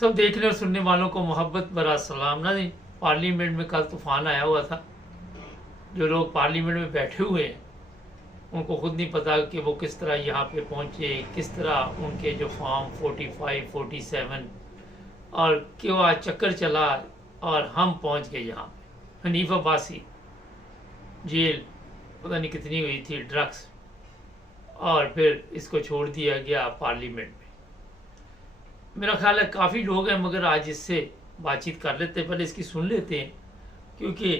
सब देखने और सुनने वालों को मोहब्बत भरा सलाम। ना जी, पार्लियामेंट में कल तूफान आया हुआ था। जो लोग पार्लियामेंट में बैठे हुए हैं उनको खुद नहीं पता कि वो किस तरह यहाँ पे पहुँचे, किस तरह उनके जो फॉर्म 45, 47 और क्यों चक्कर चला और हम पहुँच गए यहाँ पे। हनीफ अब्बासी जेल पता नहीं कितनी हुई थी, ड्रग्स, और फिर इसको छोड़ दिया गया पार्लियामेंट में। मेरा ख्याल है काफ़ी लोग हैं, मगर आज इससे बातचीत कर लेते हैं। पहले इसकी सुन लेते हैं, क्योंकि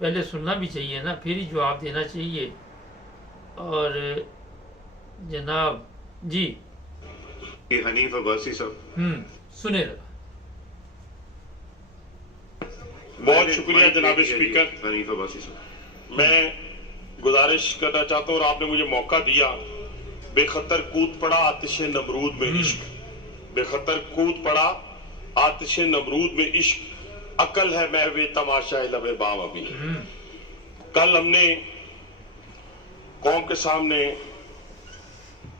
पहले सुनना भी चाहिए ना, फिर ही जवाब देना चाहिए। और जनाब जी हनीफ अब्बासी साहब सुने। बहुत शुक्रिया जनाब स्पीकर। हनीफ अब्बासी साहब, मैं गुजारिश करना चाहता हूँ और आपने मुझे मौका दिया। बेखतर कूद पड़ा आतिश नमरूद में इश्क, बेखतर कूद पड़ा आतिश नमरूद में इश्क, अकल है महवे तमाशा लबे बाम अभी। कल हमने कौम के सामने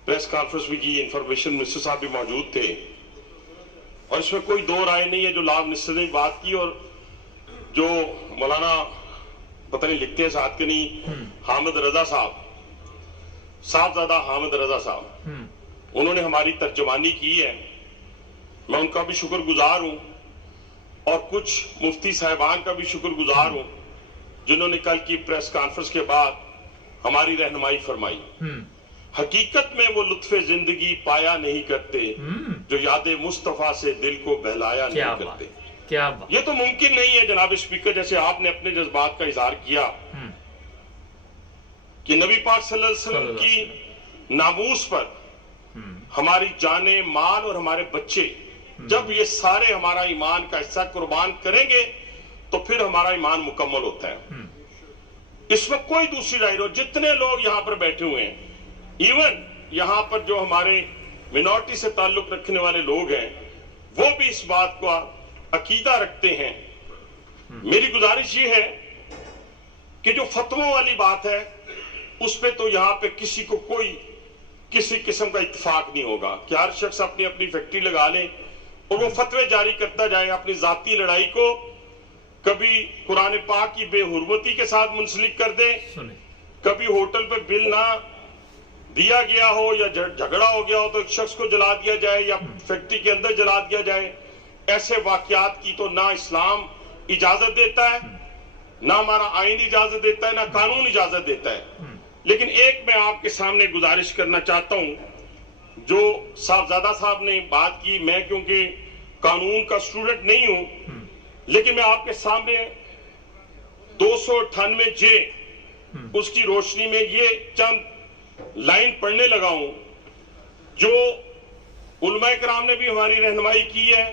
प्रेस कॉन्फ्रेंस में की, इंफॉर्मेशन मिनिस्टर साहब भी मौजूद थे, और इसमें कोई दो राय नहीं है। जो लाभ मिनिस्टर ने बात की और जो मौलाना पता नहीं लिखते हैं साथ के नहीं, हामिद रजा साहबजादा हामिद रजा साहब, उन्होंने हमारी तर्जमानी की है। मैं उनका भी शुक्रगुजार हूं और कुछ मुफ्ती साहिबान का भी शुक्रगुजार हूं जिन्होंने कल की प्रेस कॉन्फ्रेंस के बाद हमारी रहनुमाई फरमाई। हकीकत में वो लुत्फे जिंदगी पाया नहीं करते जो याद मुस्तफा से दिल को बहलाया नहीं करते। क्या बात। ये तो मुमकिन नहीं है जनाब स्पीकर, जैसे आपने अपने जज्बात का इजहार किया कि नबी पाक सल्लल्लाहु अलैहि वसल्लम की नामूस पर हमारी जाने माल और हमारे बच्चे, जब ये सारे हमारा ईमान का हिस्सा कुर्बान करेंगे तो फिर हमारा ईमान मुकम्मल होता है। इसमें कोई दूसरी राय हो। जितने लोग यहाँ पर बैठे हुए हैं, इवन यहाँ पर जो हमारे मिनॉरिटी से ताल्लुक रखने वाले लोग हैं, वो भी इस बात का अकीदा रखते हैं। मेरी गुजारिश ये है कि जो फतवों वाली बात है उस पे तो यहाँ पे किसी को कोई किसी किस्म का इत्तेफाक नहीं होगा कि हर शख्स अपनी अपनी फैक्ट्री लगा ले और वो फतवे जारी करता जाए, अपनी जाती लड़ाई को कभी कुरान पाक की बेहुरमती के साथ मुंसलिक कर दे, कभी होटल पे बिल ना दिया गया हो या झगड़ा हो गया हो तो एक शख्स को जला दिया जाए या फैक्ट्री के अंदर जला दिया जाए। ऐसे वाकयात की तो ना इस्लाम इजाजत देता है, ना हमारा आईन इजाजत देता है, ना कानून इजाजत देता है। लेकिन एक मैं आपके सामने गुजारिश करना चाहता हूं, जो साहबजादा साहब ने बात की, मैं क्योंकि कानून का स्टूडेंट नहीं हूं, लेकिन मैं आपके सामने 298 जे उसकी रोशनी में ये चंद लाइन पढ़ने लगा हूं जो उलमाए कराम ने भी हमारी रहनुमाई की है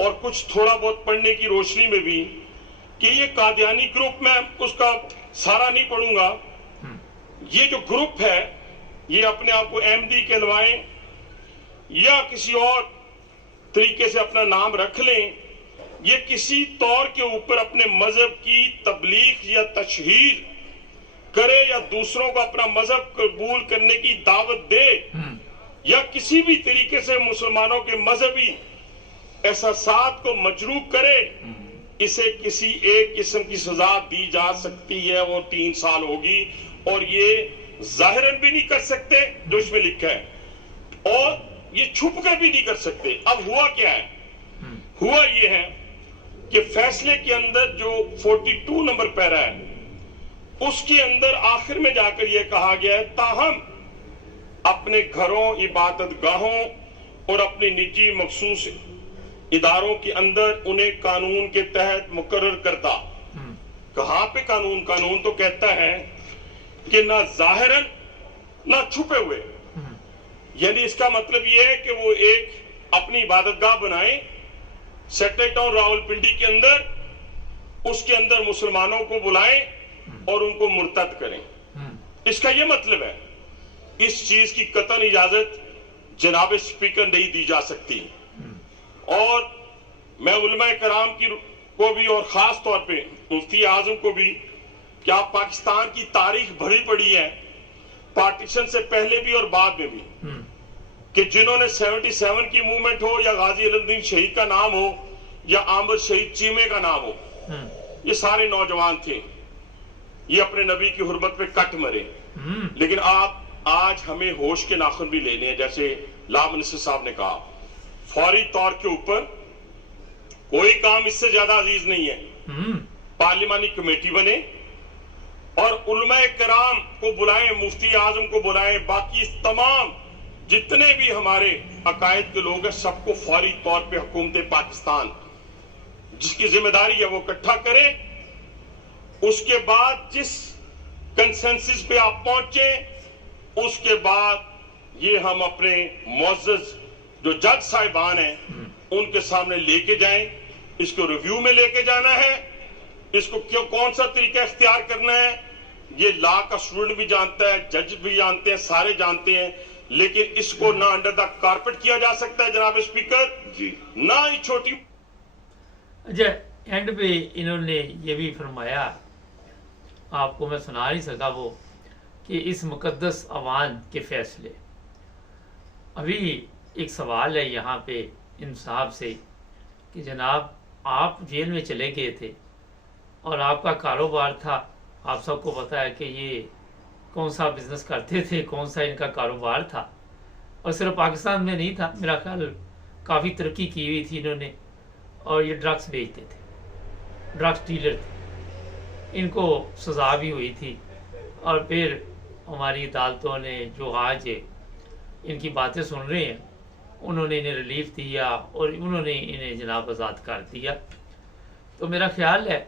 और कुछ थोड़ा बहुत पढ़ने की रोशनी में भी, कि ये कादियानी ग्रुप, में उसका सारा नहीं पढ़ूंगा, ये जो ग्रुप है ये अपने आप को एमडी कहलवाएं या किसी और तरीके से अपना नाम रख लें, ये किसी तौर के ऊपर अपने मजहब की तबलीग या तशहीर करे या दूसरों को अपना मजहब कबूल करने की दावत दे या किसी भी तरीके से मुसलमानों के मजहबी एहसासात को मजरूह करे, इसे किसी एक किस्म की सजा दी जा सकती है, वो 3 साल होगी। और ये जाहिरन भी नहीं कर सकते जो इसमें लिखा है, और ये छुप कर भी नहीं कर सकते। अब हुआ क्या है? हुआ ये है कि फैसले के अंदर जो 42 नंबर पैरा है उसके अंदर आखिर में जाकर यह कहा गया है, ताहम अपने घरों, इबादत गाहों और अपने निजी मखसूस इदारों के अंदर उन्हें कानून के तहत मुकर्रर करता। कहां पे कानून? कानून तो कहता है कि ना जाहिरन ना छुपे हुए, यानी इसका मतलब यह है कि वो एक अपनी इबादतगाह बनाए सैटेलाइट टाउन रावलपिंडी के अंदर, उसके अंदर मुसलमानों को बुलाएं और उनको मुर्तद करें। इसका यह मतलब है। इस चीज की कतई इजाजत जनाब स्पीकर नहीं दी जा सकती। और मैं उलमाए कराम की को भी और खास तौर पे मुफ्ती आजम को भी, कि आप पाकिस्तान की तारीख भरी पड़ी है, पार्टीशन से पहले भी और बाद में भी, कि जिन्होंने 77 की मूवमेंट हो या गाजी अलुद्दीन शहीद का नाम हो या आमिर शहीद चीमे का नाम हो, ये सारे नौजवान थे, ये अपने नबी की हुर्मत पे कट मरे। लेकिन आप आज हमें होश के नाखून भी लेने हैं, जैसे लाभ मिनिस्टर साहब ने कहा, फौरी तौर के ऊपर कोई काम इससे ज्यादा अजीज नहीं है। पार्लिमानी कमेटी बने और उलमाए कराम को बुलाएं, मुफ्ती आजम को बुलाएं, बाकी तमाम जितने भी हमारे अकायद के लोग हैं सबको फौरी तौर पे हुकूमत पाकिस्तान जिसकी जिम्मेदारी है वो इकट्ठा करे। उसके बाद जिस कंसेंसस पे आप पहुंचे, उसके बाद ये हम अपने मुअज़्ज़ज़ जो जज साहिबान हैं उनके सामने लेके जाएं। इसको रिव्यू में लेके जाना है, इसको क्यों कौन सा तरीका इख्तियार करना है, ये लॉ का स्टूडेंट भी जानता है, जज भी जानते हैं, सारे जानते हैं। लेकिन इसको ना अंडर द कारपेट किया जा सकता है जनाब स्पीकर जी, ना ही छोटी। अच्छा, एंड पे इन्होंने ये भी फरमाया, आपको मैं सुना नहीं सका वो, कि इस मुकद्दस अवान के फैसले। अभी एक सवाल है यहाँ पे इन साहब से कि जनाब आप जेल में चले गए थे और आपका कारोबार था, आप सबको पता है कि ये कौन सा बिजनेस करते थे, कौन सा इनका कारोबार था, और सिर्फ पाकिस्तान में नहीं था, मेरा ख्याल काफ़ी तरक्की की हुई थी इन्होंने, और ये ड्रग्स बेचते थे, ड्रग्स डीलर थे, इनको सज़ा भी हुई थी। और फिर हमारी अदालतों ने जो आज इनकी बातें सुन रहे हैं, उन्होंने इन्हें रिलीफ दिया और उन्होंने इन्हें जनाब आज़ाद कर दिया। तो मेरा ख्याल है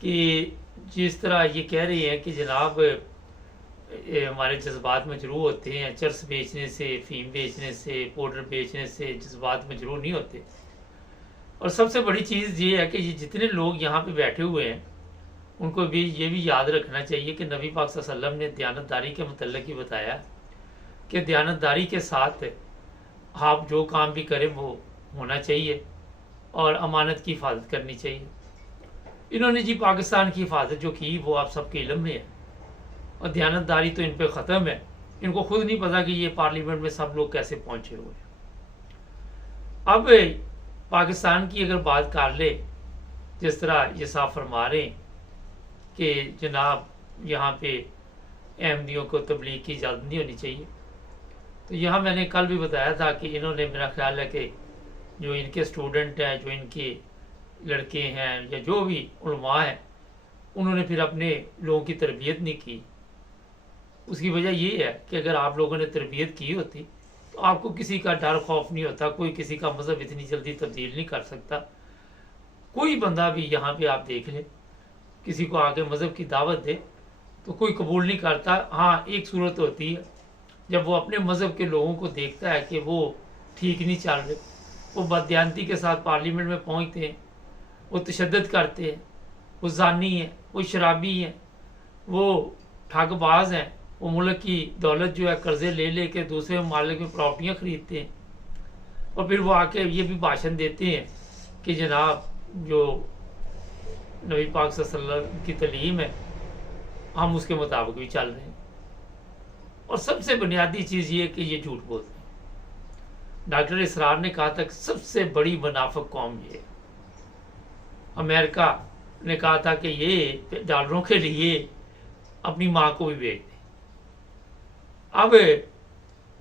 कि जिस तरह ये कह रही है कि जनाब हमारे जज्बात मजरूह होते हैं, चर्स बेचने से, फ़ीम बेचने से, पाउडर बेचने से जज्बात मजरूह नहीं होते। और सबसे बड़ी चीज़ ये है कि ये जितने लोग यहाँ पे बैठे हुए हैं उनको भी ये भी याद रखना चाहिए कि नबी पाक सल्लल्लाहु अलैहि वसल्लम ने दयानतदारी के मुतल्लिक़ ही बताया कि दयानतदारी के साथ आप जो काम भी करें वो होना चाहिए और अमानत की हिफाजत करनी चाहिए। इन्होंने जी पाकिस्तान की हिफाजत जो की वो आप सबके इल्म में है, और दयानतदारी तो इन पे ख़त्म है। इनको खुद नहीं पता कि ये पार्लियामेंट में सब लोग कैसे पहुँचे हुए हैं। अब पाकिस्तान की अगर बात कर ले, जिस तरह ये साफ फरमा रहे हैं कि जनाब यहाँ पे अहमदियों को तबलीग की इजाज़त नहीं होनी चाहिए, तो यहाँ मैंने कल भी बताया था कि इन्होंने, मेरा ख्याल है कि जो इनके स्टूडेंट हैं, जो इनके लड़के हैं या जो भी उलमा हैं, उन्होंने फिर अपने लोगों की तरबियत नहीं की। उसकी वजह ये है कि अगर आप लोगों ने तरबियत की होती तो आपको किसी का डर खौफ नहीं होता, कोई किसी का मज़हब इतनी जल्दी तब्दील नहीं कर सकता। कोई बंदा भी यहाँ पे आप देख लें, किसी को आगे मज़हब की दावत दे तो कोई कबूल नहीं करता। हाँ, एक सूरत होती है जब वो अपने मज़हब के लोगों को देखता है कि वो ठीक नहीं चल रहे, वो बददियानती के साथ पार्लियामेंट में पहुँचते हैं, वो तशद्दुद करते हैं, वो जानी हैं, वो शराबी हैं, वो ठगबाज हैं, वो मुल्क की दौलत जो है कर्ज़े ले ले के दूसरे ममालिक में प्रॉपर्टियाँ ख़रीदते हैं, और फिर वो आके ये भी भाषण देते हैं कि जनाब जो नबी पाक सल्लल्लाहु अलैहि वसल्लम की तलीम है हम उसके मुताबिक भी चल रहे हैं। और सबसे बुनियादी चीज़ ये कि ये झूठ बोलते हैं। डॉक्टर इसरार ने कहा था कि सबसे बड़ी मुनाफिक कौम ये है। अमेरिका ने कहा था कि ये डॉलरों के लिए अपनी माँ को भी बेच दें। अब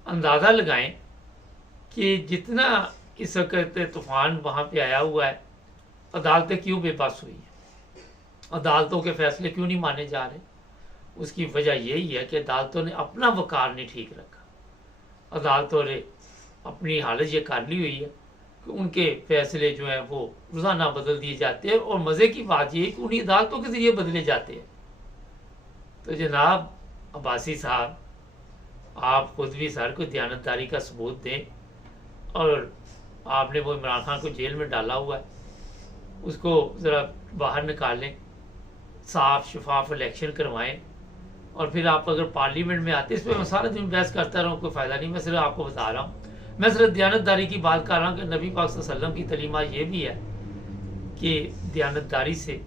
अंदाज़ा लगाएं कि जितना इस वक्त तूफ़ान वहाँ पे आया हुआ है, अदालतें क्यों बेबस हुई हैं, अदालतों के फैसले क्यों नहीं माने जा रहे। उसकी वजह यही है कि अदालतों ने अपना वक़ार नहीं ठीक रखा। अदालतों ने अपनी हालत ये कर ली हुई है कि उनके फैसले जो हैं वो रोज़ाना बदल दिए जाते हैं, और मज़े की बात ये है कि उन्हीं अदालतों के ज़रिए बदले जाते हैं। तो जनाब अब्बासी साहब, आप खुद भी सर को दयानतदारी का सबूत दें, और आपने वो इमरान खान को जेल में डाला हुआ है, उसको ज़रा बाहर निकालें, साफ शफाफ इलेक्शन करवाएं, और फिर आप अगर पार्लियामेंट में आते, इस पर मैं सारा दिन बहस करता रहूँ, कोई फ़ायदा नहीं। मैं सिर्फ आपको बता रहा हूँ, मैं सिर्फ दयानतदारी की बात कर रहा हूँ कि नबी पाक सल्लल्लाहु अलैहि वसल्लम की तलीमात ये भी है कि दयानतदारी से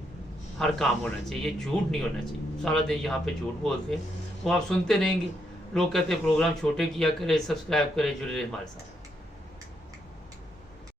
हर काम होना चाहिए, झूठ नहीं होना चाहिए। सारा दिन यहाँ पे झूठ बोलते हैं, वो आप सुनते रहेंगे। लोग कहते हैं प्रोग्राम छोटे किया करें, सब्सक्राइब करें, जुड़े रहे हमारे साथ।